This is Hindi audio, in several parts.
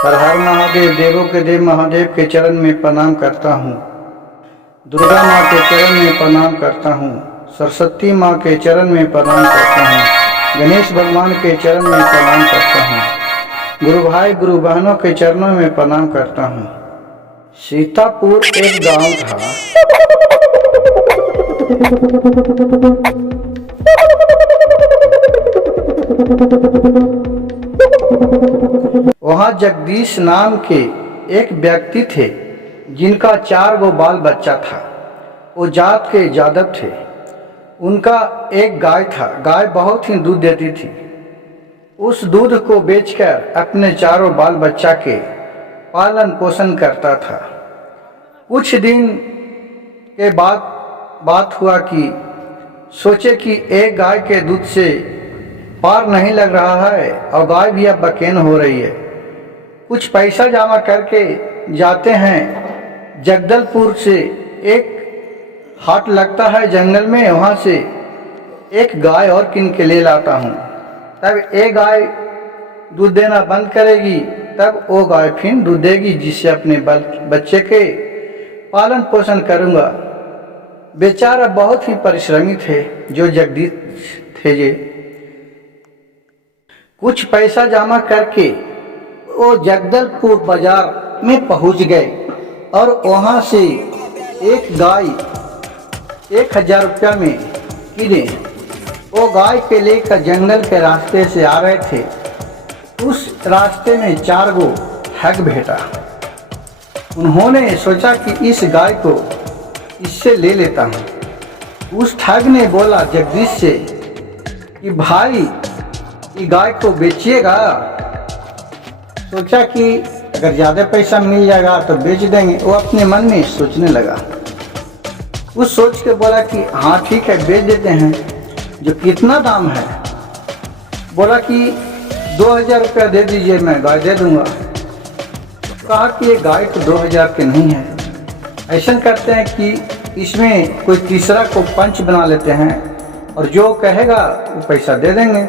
हर हर महादेव, देवों के देव महादेव के चरण में प्रणाम करता हूँ। दुर्गा माँ के चरण में प्रणाम करता हूँ। सरस्वती माँ के चरण में प्रणाम करता हूँ। गणेश भगवान के चरण में प्रणाम करता हूँ। गुरु भाई गुरु बहनों के चरणों में प्रणाम करता हूँ। सीतापुर एक गांव था। वहाँ जगदीश नाम के एक व्यक्ति थे जिनका 4 गो बाल बच्चा था। वो जात के जादव थे। उनका एक गाय था। गाय बहुत ही दूध देती थी। उस दूध को बेचकर अपने 4 बाल बच्चा के पालन पोषण करता था। कुछ दिन के बाद बात हुआ कि सोचे कि एक गाय के दूध से पार नहीं लग रहा है और गाय भी अब बकेन हो रही है। कुछ पैसा जमा करके जाते हैं। जगदलपुर से एक हाट लगता है जंगल में, वहाँ से एक गाय और किन के ले लाता हूँ। तब एक गाय दूध देना बंद करेगी, तब वो गाय फिर दूध देगी, जिससे अपने बच्चे के पालन पोषण करूँगा। बेचारा बहुत ही परिश्रमी थे जो जगदीश थे। ये कुछ पैसा जमा करके वो जगदलपुर बाजार में पहुंच गए और वहां से एक गाय 1000 रुपया में किने। वो गाय के लेकर जंगल के रास्ते से आ रहे थे। उस रास्ते में 4 गो ठग भेटा। उन्होंने सोचा कि इस गाय को इससे ले लेता हूँ। उस ठग ने बोला जगदीश से कि भाई ये गाय को बेचिएगा। सोचा कि अगर ज़्यादा पैसा मिल जाएगा तो बेच देंगे। वो अपने मन में सोचने लगा। उस सोच के बोला कि हाँ ठीक है, बेच देते हैं। जो कितना दाम है? बोला कि 2000 रुपया दे दीजिए, मैं गाय दे दूंगा। कहा कि ये गाय तो 2000 के नहीं है। ऐसा करते हैं कि इसमें कोई तीसरा को पंच बना लेते हैं और जो कहेगा वो पैसा दे देंगे।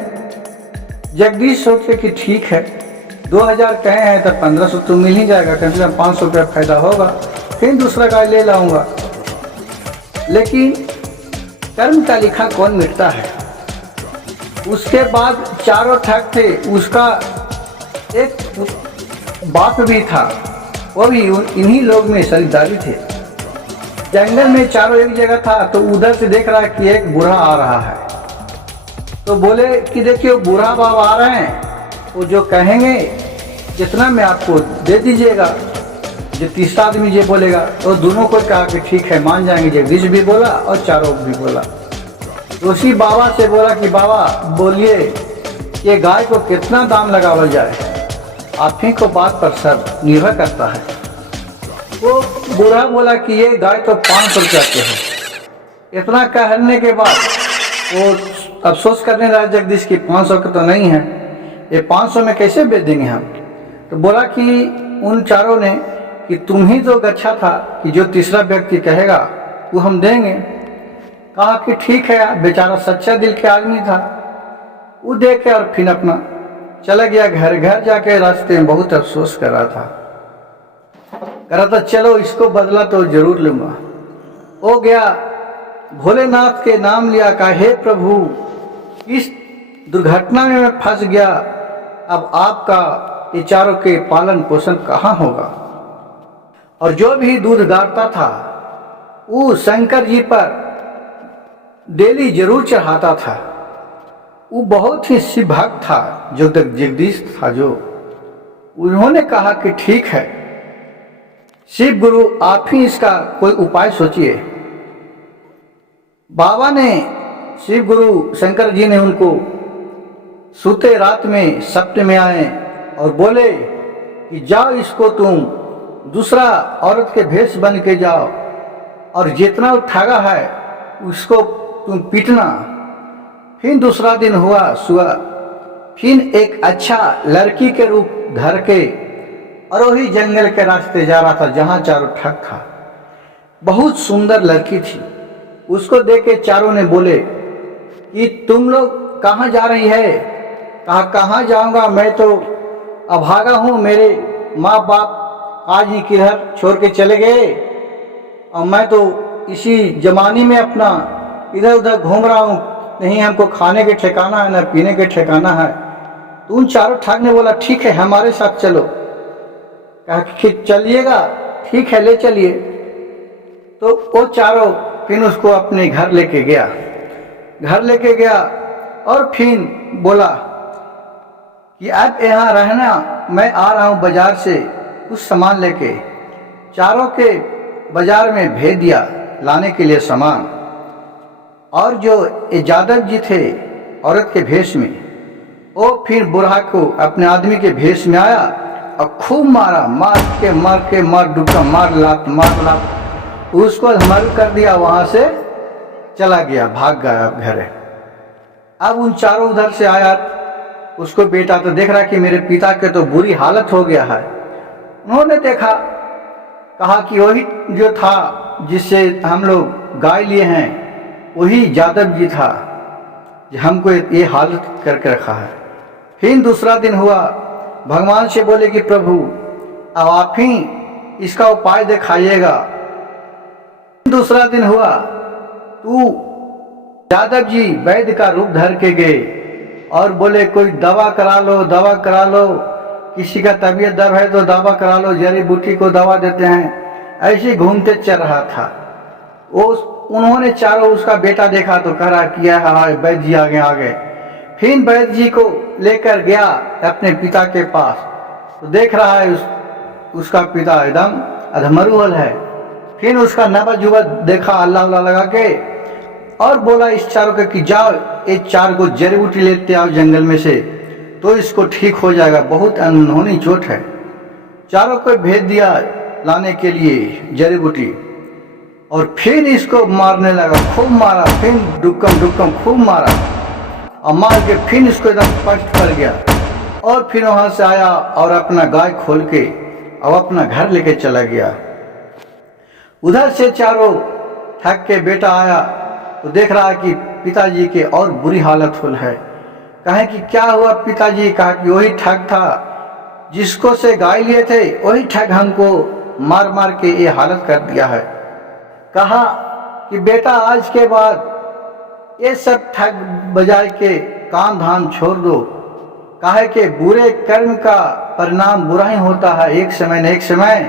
जगदीश सोचे कि ठीक है, 2000 कहे हैं तो 1500 तो मिल ही जाएगा, कम से कम 500 रुपया फायदा होगा। फिर दूसरा गाय ले लाऊंगा। लेकिन कर्म का लिखा कौन मिटता है। उसके बाद 4 ठग थे। उसका एक बाप भी था, वो भी इन्हीं लोग में शरीदारी थे। जंगल में चारों एक जगह था, तो उधर से देख रहा है कि एक बूढ़ा आ रहा है। तो बोले कि देखिए बूढ़ा बाबा आ रहे हैं, वो जो कहेंगे जितना में आपको दे दीजिएगा। जो तीसरा आदमी ये बोलेगा, तो दोनों को कहा कि ठीक है, मान जाएंगे। जगदीश भी बोला और चारों भी बोला। तो उसी बाबा से बोला कि बाबा बोलिए ये गाय को कितना दाम लगावल जाए। आप ही को बात पर सब निर्भर करता है। वो बूढ़ा बोला कि ये गाय तो 500 रुपया के है। इतना कहने के बाद वो अफसोस करने लगा जगदीश की 500 का तो नहीं है, ये 500 में कैसे बेच देंगे हम। तो बोला कि उन चारों ने कि तुम ही तो गच्छा था कि जो तीसरा व्यक्ति कहेगा वो हम देंगे। कहा कि ठीक है। बेचारा सच्चा दिल के आदमी था। वो देख के और फिर अपना चला गया घर। घर जाके रास्ते में बहुत अफसोस कर रहा था चलो इसको बदला तो जरूर लूंगा। हो गया, भोलेनाथ के नाम लिया, कहा हे प्रभु इस दुर्घटना में मैं फंस गया। अब आपका ये चारों के पालन पोषण कहाँ होगा। और जो भी दूध गारता था वो शंकर जी पर डेली जरूर चढ़ाता था। वो बहुत ही शिव भक्त था। जो जगदीश था, जो उन्होंने कहा कि ठीक है शिव गुरु, आप ही इसका कोई उपाय सोचिए। बाबा ने, शिव गुरु शंकर जी ने उनको सोते रात में सपने में आए और बोले कि जाओ इसको तुम दूसरा औरत के भेष बन के जाओ और जितना ठगा है उसको तुम पीटना। फिर दूसरा दिन हुआ सुबह, फिर एक अच्छा लड़की के रूप धर के और वही जंगल के रास्ते जा रहा था जहाँ चारों ठग था। बहुत सुंदर लड़की थी। उसको देख के चारों ने बोले कि तुम लोग कहाँ जा रही है। कहा कहाँ जाऊँगा, मैं तो अभागा हूँ, मेरे माँ बाप आज ही किधर छोड़ के चले गए और मैं तो इसी जमाने में अपना इधर उधर घूम रहा हूँ, नहीं हमको खाने के ठिकाना है ना पीने के ठिकाना है। तो उन चारों ठाक ने बोला ठीक है हमारे साथ चलो। कहा कि चलिएगा, ठीक है ले चलिए। तो वो चारों फिर उसको अपने घर लेके गया, घर लेके गया और फिर बोला कि आप यहाँ रहना, मैं आ रहा हूँ बाजार से कुछ सामान लेके। चारों के बाजार में भेज दिया लाने के लिए सामान। और जो ये यादव जी थे औरत के भेष में, वो फिर बुढ़ा को अपने आदमी के भेष में आया और खूब मारा, मार डुक्का मार लात उसको मर कर दिया, वहां से चला गया, भाग गया घर। अब उन चारों उधर से आया, उसको बेटा तो देख रहा कि मेरे पिता के तो बुरी हालत हो गया है। उन्होंने देखा, कहा कि वही जो था जिससे हम लोग गाय लिए हैं वही यादव जी था जो हमको ये हालत करके रखा है। फिर दूसरा दिन हुआ, भगवान से बोले कि प्रभु अब आप ही इसका उपाय दिखाइएगा। दूसरा दिन हुआ, तू यादव जी वैद्य का रूप धर के गए और बोले कोई दवा करा लो, दवा करा लो, किसी का तबीयत दब है तो दवा करा लो, जड़ी बूटी को दवा देते हैं। ऐसे घूमते चल रहा था। उन्होंने चारों उसका बेटा देखा तो कह रहा किया है वैद्य जी आ गए। फिर वैद्य जी को लेकर गया अपने पिता के पास, तो देख रहा है उसका पिता एकदम अधमरुअल है। फिर उसका नवजुवक देखा अल्लाह लगा के और बोला इस चारों के कि जाओ एक चार को जड़ी बूटी लेते आओ जंगल में से, तो इसको ठीक हो जाएगा, बहुत अनहोनी चोट है। चारों को भेज दिया लाने के लिए जड़ी बूटी। और फिर इसको मारने लगा, खूब मारा, फिर डुक्कम खूब मारा और मार के फिर इसको एकदम पट कर गया। और फिर वहां से आया और अपना गाय खोल के और अपना घर लेके चला गया। उधर से चारों थक के बेटा आया तो देख रहा है कि पिताजी के और बुरी हालत हो है। कहे कि क्या हुआ पिताजी? कहा कि वही ठग था जिसको से गाय लिए थे, वही ठग हमको मार के ये हालत कर दिया है। कहा कि बेटा आज के बाद ये सब ठग बजाय के काम धाम छोड़ दो। काहे कि बुरे कर्म का परिणाम बुरा ही होता है, एक समय न एक समय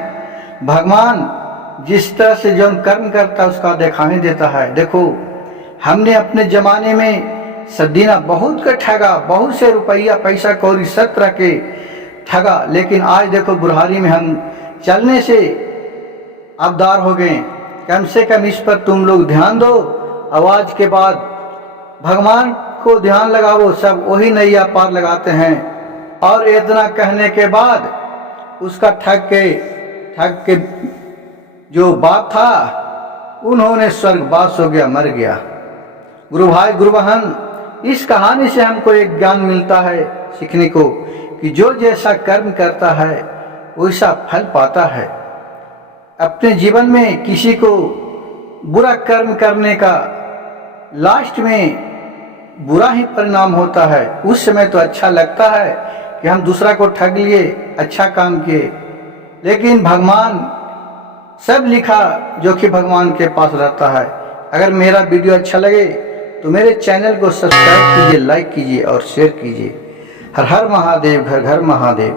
भगवान जिस तरह से जो कर्म करता है उसका दिखाई देता है। देखो हमने अपने जमाने में सदीना बहुत के ठगा, बहुत से रुपया पैसा कौड़ी सब तरह के ठगा, लेकिन आज देखो बुढ़ारी में हम चलने से अबदार हो गए। कम से कम इस पर तुम लोग ध्यान दो। आवाज के बाद भगवान को ध्यान लगाओ, सब वही नैया पार लगाते हैं। और इतना कहने के बाद उसका ठग के जो बाप था उन्होंने स्वर्गवास हो गया, मर गया। गुरु भाई गुरु बहन, इस कहानी से हमको एक ज्ञान मिलता है सीखने को कि जो जैसा कर्म करता है वैसा फल पाता है। अपने जीवन में किसी को बुरा कर्म करने का लास्ट में बुरा ही परिणाम होता है। उस समय तो अच्छा लगता है कि हम दूसरा को ठग लिए, अच्छा काम किए, लेकिन भगवान सब लिखा जो कि भगवान के पास रहता है। अगर मेरा वीडियो अच्छा लगे तो मेरे चैनल को सब्सक्राइब कीजिए, लाइक कीजिए और शेयर कीजिए। हर हर महादेव, घर घर महादेव।